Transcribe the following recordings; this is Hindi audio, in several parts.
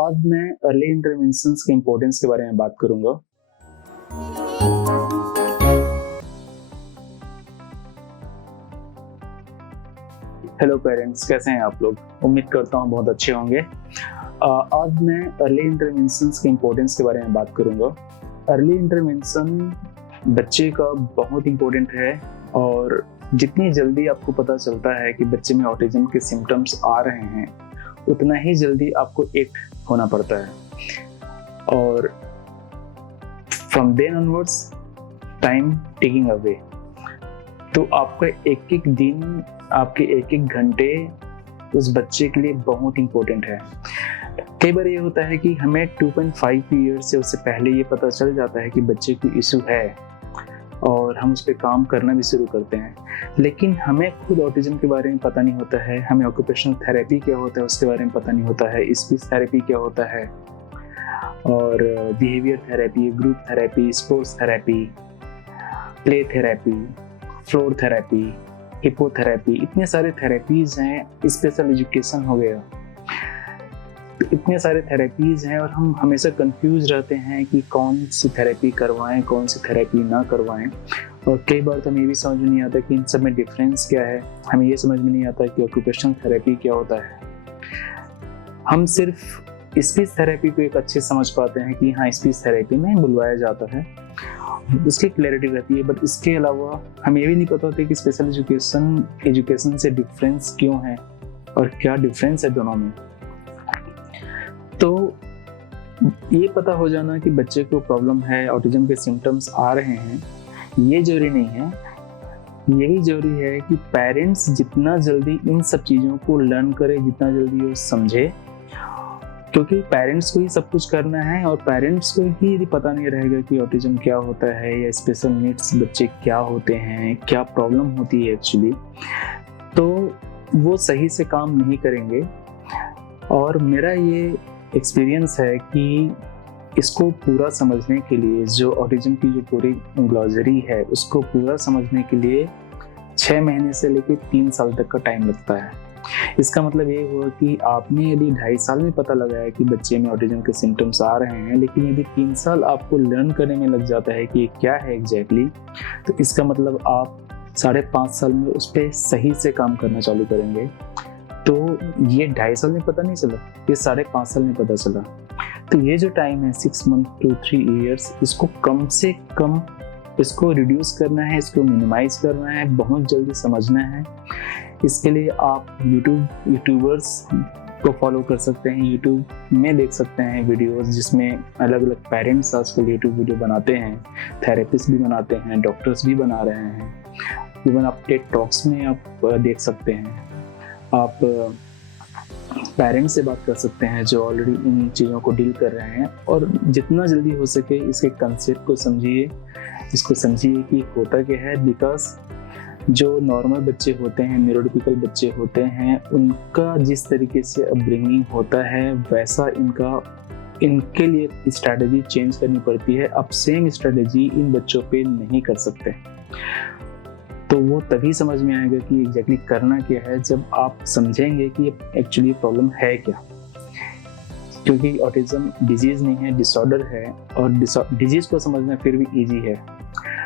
आज मैं अर्ली इंटरवेंशंस के इम्पोर्टेंस के बारे में बात करूंगा। हेलो पेरेंट्स, कैसे हैं आप लोग? उम्मीद करता हूं बहुत अच्छे होंगे। आज मैं अर्ली इंटरवेंशंस के इम्पोर्टेंस के बारे में बात करूंगा। अर्ली इंटरवेंशन बच्चे का बहुत इम्पोर्टेंट है और जितनी जल्दी आपको पता चलता है कि बच्चे में ऑटिज्म के सिम्टम्स आ रहे हैं, उतना ही जल्दी आपको एक्ट होना पड़ता है। और from then onwards time taking away, तो आपका एक एक दिन, आपके एक एक घंटे उस बच्चे के लिए बहुत इम्पोर्टेंट है। कई बार ये होता है कि हमें 2.5 ईयर्स से उससे पहले ये पता चल जाता है कि बच्चे को इशू है और हम उस पर काम करना भी शुरू करते हैं, लेकिन हमें खुद ऑटिज्म के बारे में पता नहीं होता है। हमें ऑक्यूपेशनल थेरेपी क्या होता है उसके बारे में पता नहीं होता है, स्पीच थेरेपी क्या होता है, और behaviour therapy, group therapy, sports therapy, play therapy, floor therapy, hippotherapy, इतने सारे थेरेपीज हैं। स्पेशल एजुकेशन हो गया, तो इतने सारे थेरेपीज हैं और हम हमेशा कंफ्यूज रहते हैं कि कौन सी थेरेपी करवाएं, कौन सी थेरेपी ना करवाएं। और कई बार तो हमें ये भी समझ में नहीं आता कि इन सब में डिफरेंस क्या है। हमें ये समझ में नहीं आता कि ऑक्यूपेशनल थेरेपी क्या होता है। हम सिर्फ स्पीच थेरेपी को एक अच्छे समझ पाते हैं कि हाँ, स्पीच थेरेपी में बुलवाया जाता है, उसकी क्लैरिटी रहती है, बट इसके अलावा हमें ये भी नहीं पता होता कि स्पेशल एजुकेशन से डिफरेंस क्यों है और क्या डिफरेंस है दोनों में। तो ये पता हो जाना कि बच्चे को प्रॉब्लम है, ऑटिज्म के सिम्टम्स आ रहे हैं, ये जरूरी नहीं है। ये भी जरूरी है कि पेरेंट्स जितना जल्दी इन सब चीज़ों को लर्न करे, जितना जल्दी वो समझे, क्योंकि पेरेंट्स को ही सब कुछ करना है और पेरेंट्स को ही यदि पता नहीं रहेगा कि ऑटिज्म क्या होता है या स्पेशल नीड्स बच्चे क्या होते हैं, क्या प्रॉब्लम होती है एक्चुअली, तो वो सही से काम नहीं करेंगे। और मेरा ये एक्सपीरियंस है कि इसको पूरा समझने के लिए, जो ऑटिज्म की जो पूरी ग्लॉसरी है उसको पूरा समझने के लिए 6 महीने से लेकर 3 साल तक का टाइम लगता है। इसका मतलब ये हुआ कि आपने यदि 2.5 साल में पता लगाया कि बच्चे में ऑटिज्म के सिम्टम्स आ रहे हैं, लेकिन यदि 3 साल आपको लर्न करने में लग जाता है कि क्या है एग्जैक्टली, तो इसका मतलब आप 5.5 साल में उस पर सही से काम करना चालू करेंगे। तो ये 2.5 साल में पता नहीं चला, ये 5.5 साल में पता चला। तो ये जो टाइम है 6 मंथ to 3 ईयर्स, इसको कम से कम इसको रिड्यूस करना है, इसको मिनिमाइज करना है, बहुत जल्दी समझना है। इसके लिए आप यूट्यूबर्स को फॉलो कर सकते हैं। यूट्यूब में देख सकते हैं वीडियोस जिसमें अलग अलग पेरेंट्स आजकल यूट्यूब वीडियो बनाते हैं, थेरेपिस्ट भी बनाते हैं, डॉक्टर्स भी बना रहे हैं। इवन आप टेड टॉक्स में आप देख सकते हैं। आप पेरेंट्स से बात कर सकते हैं जो ऑलरेडी इन चीज़ों को डील कर रहे हैं, और जितना जल्दी हो सके इसके कंसेप्ट को समझिए, इसको समझिए कि होता क्या है। बिकॉज जो नॉर्मल बच्चे होते हैं, न्यूरोटिपिकल बच्चे होते हैं, उनका जिस तरीके से अपब्रिंगिंग होता है वैसा इनके लिए स्ट्रैटेजी चेंज करनी पड़ती है। अब सेम स्ट्रैटेजी इन बच्चों पे नहीं कर सकते। तो वो तभी समझ में आएगा कि एग्जैक्टली करना क्या है जब आप समझेंगे कि एक्चुअली प्रॉब्लम है क्या। क्योंकि ऑटिज्म डिजीज नहीं है, डिसऑर्डर है, और डिजीज को समझना फिर भी इजी है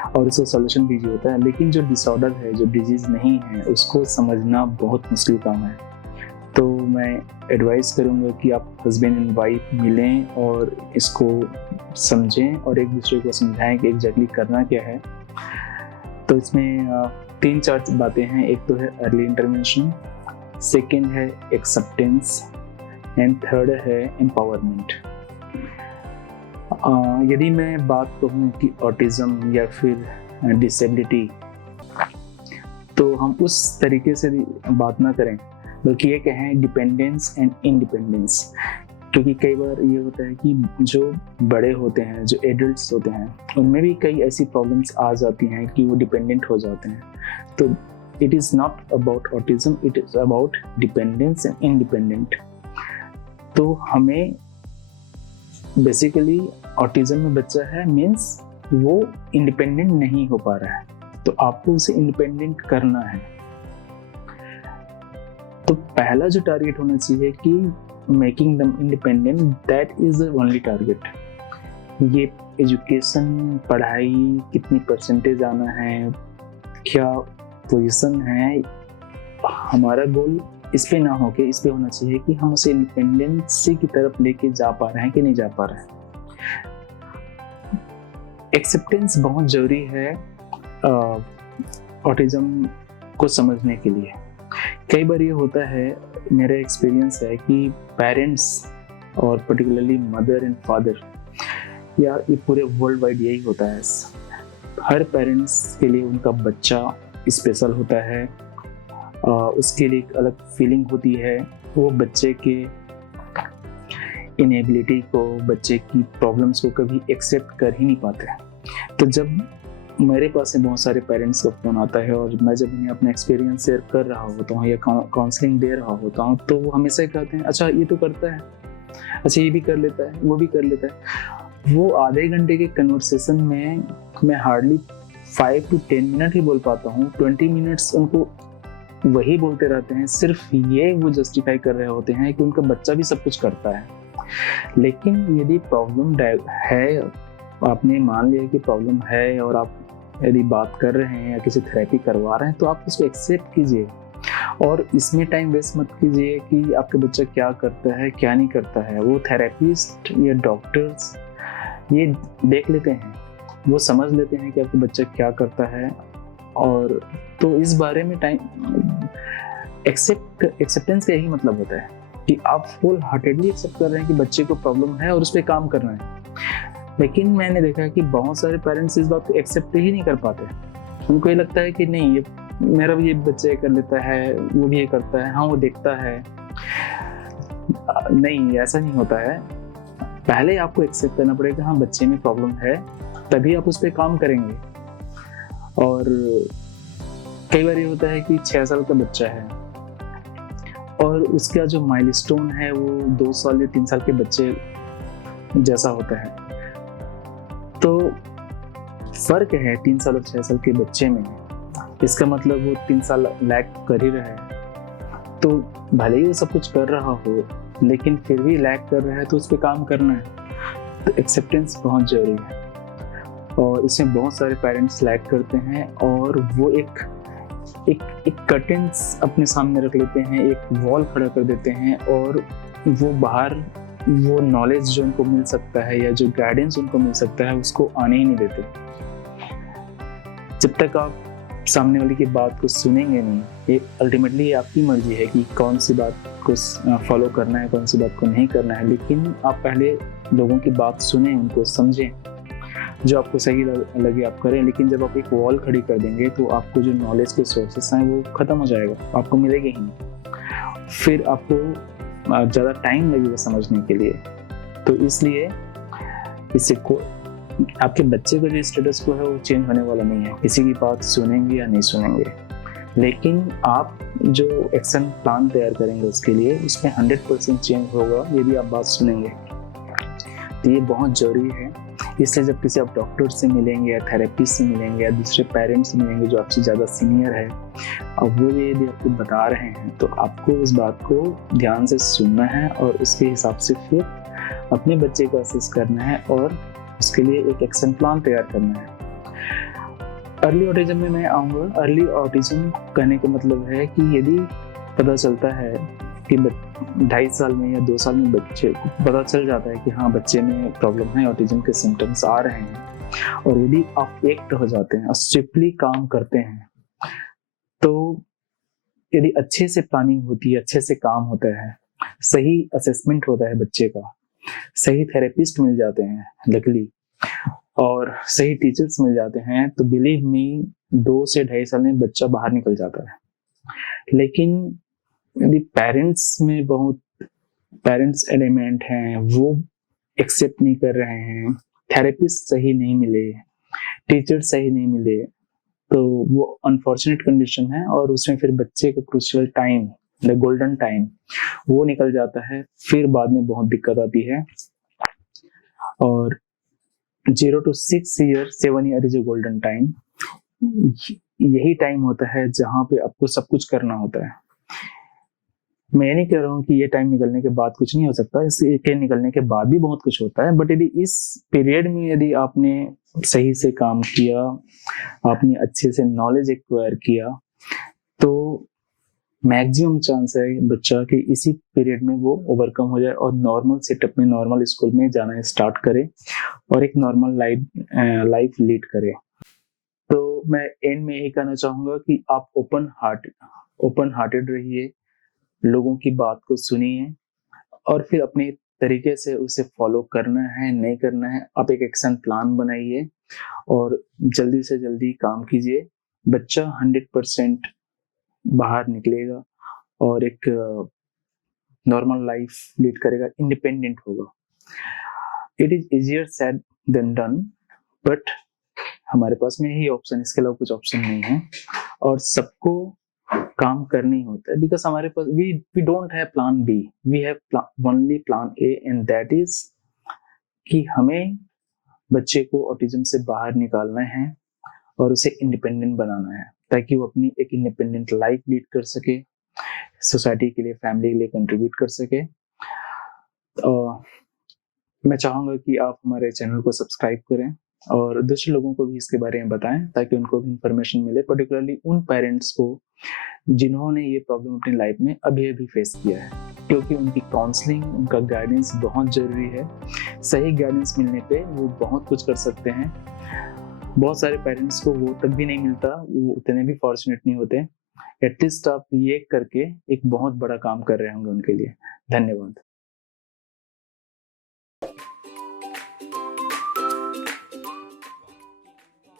और उसका सॉल्यूशन भी इजी होता है, लेकिन जो डिसऑर्डर है, जो डिजीज नहीं है, उसको समझना बहुत मुश्किल काम है। तो मैं एडवाइस करूँगा कि आप हस्बैंड एंड वाइफ मिलें और इसको समझें और एक दूसरे को समझाएं कि एग्जैक्टली करना क्या है। तो इसमें 3-4 बातें हैं। एक तो है अर्ली इंटरवेंशन, सेकेंड है एक्सेप्टेंस, एंड थर्ड है एम्पावरमेंट। यदि मैं बात कहूँ कि ऑटिज्म या फिर डिसेबिलिटी, तो हम उस तरीके से बात ना करें, बल्कि ये कहें डिपेंडेंस एंड इंडिपेंडेंस। क्योंकि कई बार ये होता है कि जो बड़े होते हैं, जो एडल्ट्स होते हैं, उनमें भी कई ऐसी प्रॉब्लम्स आ जाती हैं कि वो डिपेंडेंट हो जाते हैं। तो it is not about autism, it is about dependence and independent. तो हमें बेसिकली ऑटिज्म में बच्चा है मीन्स वो इंडिपेंडेंट नहीं हो पा रहा है, तो आपको उसे इंडिपेंडेंट करना है। तो पहला जो टारगेट होना चाहिए कि making them independent, that is the only target. ये एजुकेशन, पढ़ाई, कितनी परसेंटेज आना है, क्या पोजीशन है, हमारा गोल इस पे ना हो के इस पे होना चाहिए कि हम उसे इंडिपेंडेंसी की तरफ लेके जा पा रहे हैं कि नहीं जा पा रहे हैं। एक्सेप्टेंस बहुत जरूरी है ऑटिज्म को समझने के लिए। कई बार ये होता है, मेरा एक्सपीरियंस है कि पेरेंट्स और पर्टिकुलरली मदर एंड फादर, या ये पूरे वर्ल्ड वाइड यही होता है, हर पेरेंट्स के लिए उनका बच्चा स्पेशल होता है, उसके लिए एक अलग फीलिंग होती है। वो बच्चे के इनेबिलिटी को, बच्चे की प्रॉब्लम्स को कभी एक्सेप्ट कर ही नहीं पाते। तो जब मेरे पास से बहुत सारे पेरेंट्स का फ़ोन आता है और मैं जब उन्हें अपना एक्सपीरियंस शेयर कर रहा होता हूँ या काउंसलिंग दे रहा होता हूँ, तो वो हमेशा ही कहते हैं, अच्छा ये तो करता है, अच्छा ये भी कर लेता है, वो भी कर लेता है। वो आधे घंटे के कन्वर्सेशन में मैं हार्डली 5 to 10 मिनट ही बोल पाता हूँ। 20 मिनट्स उनको वही बोलते रहते हैं, सिर्फ ये वो जस्टिफाई कर रहे होते हैं कि उनका बच्चा भी सब कुछ करता है। लेकिन यदि प्रॉब्लम है, आपने मान लिया कि प्रॉब्लम है और आप यदि बात कर रहे हैं या किसी थेरेपी करवा रहे हैं, तो आप उसको एक्सेप्ट कीजिए और इसमें टाइम वेस्ट मत कीजिए कि आपका बच्चा क्या करता है क्या नहीं करता है। वो थेरेपिस्ट या डॉक्टर्स ये देख लेते हैं, वो समझ लेते हैं कि आपका बच्चा क्या करता है, और तो इस बारे में टाइम एक्सेप्टेंस का यही मतलब होता है कि आप फुल हार्टेडली एक्सेप्ट कर रहे हैं कि बच्चे को प्रॉब्लम है और उस पर काम करना है। लेकिन मैंने देखा कि बहुत सारे पेरेंट्स इस बात को एक्सेप्ट ही नहीं कर पाते। उनको ये लगता है कि नहीं, ये मेरा भी ये बच्चा ये कर लेता है, वो भी ये करता है, हाँ वो देखता है। नहीं, ऐसा नहीं होता है। पहले आपको एक्सेप्ट करना पड़ेगा, हाँ बच्चे में प्रॉब्लम है, तभी आप उस पर काम करेंगे। और कई बार ये होता है कि 6 साल का बच्चा है और उसका जो माइलस्टोन है वो 2 साल या 3 साल के बच्चे जैसा होता है। तो फर्क है 3 साल और 6 साल के बच्चे में। इसका मतलब वो 3 साल लैग कर ही रहा है। तो भले ही वो सब कुछ कर रहा हो, लेकिन फिर भी लैग कर रहा है तो उस पर काम करना है। तो एक्सेप्टेंस बहुत जरूरी है और इसमें बहुत सारे पेरेंट्स लैग करते हैं और वो एक कर्टेन्स अपने सामने रख लेते हैं, एक वॉल खड़ा कर देते हैं और वो बाहर वो नॉलेज जो उनको मिल सकता है या जो गाइडेंस उनको मिल सकता है उसको आने ही नहीं देते। जब तक आप सामने वाले की बात को सुनेंगे नहीं, ये अल्टीमेटली आपकी मर्जी है कि कौन सी बात को फॉलो करना है, कौन सी बात को नहीं करना है। लेकिन आप पहले लोगों की बात सुनें, उनको समझें, जो आपको सही लगे आप करें। लेकिन जब आप एक वॉल खड़ी कर देंगे तो आपको जो नॉलेज के सोर्सेस हैं वो ख़त्म हो जाएगा, आपको मिलेगा ही नहीं। फिर आपको ज़्यादा टाइम लगेगा समझने के लिए। तो इसलिए इससे को आपके बच्चे का जो स्टेटस को है वो चेंज होने वाला नहीं है, किसी की बात सुनेंगे या नहीं सुनेंगे। लेकिन आप जो एक्शन प्लान तैयार करेंगे उसके लिए, उसमें 100% चेंज होगा यदि आप बात सुनेंगे। तो ये बहुत ज़रूरी है। इसलिए जब किसी आप डॉक्टर से मिलेंगे या थेरेपिस्ट से मिलेंगे या दूसरे पेरेंट्स से मिलेंगे जो आपसे ज़्यादा सीनियर है, अब वो यदि आपको बता रहे हैं तो आपको उस बात को ध्यान से सुनना है और उसके हिसाब से फिर अपने बच्चे को असेस करना है और उसके लिए एक एक्शन प्लान तैयार करना है। अर्ली ऑटिज्म में मैं आऊँगा। अर्ली ऑटिज्म कहने का मतलब है कि यदि पता चलता है कि 2.5 साल में या 2 साल में बच्चे को पता चल जाता है कि हाँ बच्चे में प्रॉब्लम है, ऑटिज्म के सिम्टम्स आ रहे हैं, और यदि आप एक्ट हो जाते हैं और स्विफ्टली काम करते हैं, तो यदि अच्छे से प्लानिंग होती है, अच्छे से काम होता है, सही असेसमेंट होता है बच्चे का, सही थेरेपिस्ट मिल जाते हैं लकीली, और सही टीचर्स मिल जाते हैं, तो बिलीव मी 2 से 2.5 साल में बच्चा बाहर निकल जाता है। लेकिन यदि पेरेंट्स एलिमेंट हैं, वो एक्सेप्ट नहीं कर रहे हैं, थेरेपिस्ट सही नहीं मिले, टीचर सही नहीं मिले, तो वो अनफॉर्चुनेट कंडीशन है और उसमें फिर बच्चे का crucial time, the golden time, वो निकल जाता है। फिर बाद में बहुत दिक्कत आती है। और 0 to 6 year 7 year is a golden time. यही टाइम होता है जहाँ पे आपको सब कुछ करना होता है। मैं ये नहीं कह रहा हूँ कि ये टाइम निकलने के बाद कुछ नहीं हो सकता, इसके निकलने के बाद भी बहुत कुछ होता है, बट यदि इस पीरियड में यदि आपने सही से काम किया, आपने अच्छे से नॉलेज एक्वायर किया, तो मैक्सिमम चांस है बच्चा कि इसी पीरियड में वो ओवरकम हो जाए और नॉर्मल सेटअप में, नॉर्मल स्कूल में जाना स्टार्ट करे और एक नॉर्मल लाइफ लीड करे। तो मैं एंड में यही कहना चाहूंगा कि आप ओपन हार्टेड रहिए, लोगों की बात को सुनिए और फिर अपने तरीके से उसे फॉलो करना है नहीं करना है, आप एक एक्शन प्लान बनाइए और जल्दी से जल्दी काम कीजिए। बच्चा 100% बाहर निकलेगा और एक नॉर्मल लाइफ लीड करेगा, इंडिपेंडेंट होगा। It is easier said than done, but हमारे पास में यही ऑप्शन, इसके अलावा कुछ ऑप्शन नहीं है और सबको काम करना ही होता है, बिकॉज हमारे पास we don't have plan B, we have only plan A, and that is कि हमें बच्चे को ऑटिज्म से बाहर निकालना है और उसे इंडिपेंडेंट बनाना है ताकि वो अपनी एक इंडिपेंडेंट लाइफ लीड कर सके, सोसाइटी के लिए, फैमिली के लिए कंट्रीब्यूट कर सके। मैं चाहूंगा कि आप हमारे चैनल को सब्सक्राइब करें और दूसरे लोगों को भी इसके बारे में बताएं ताकि उनको भी इंफॉर्मेशन मिले, पर्टिकुलरली उन पेरेंट्स को जिन्होंने ये प्रॉब्लम अपनी लाइफ में अभी अभी फेस किया है, क्योंकि उनकी काउंसलिंग, उनका गाइडेंस बहुत जरूरी है। सही गाइडेंस मिलने पे वो बहुत कुछ कर सकते हैं। बहुत सारे पेरेंट्स को वो तक भी नहीं मिलता, वो उतने भी फॉर्चुनेट नहीं होते। एटलीस्ट आप ये करके एक बहुत बड़ा काम कर रहे होंगे उनके लिए। धन्यवाद।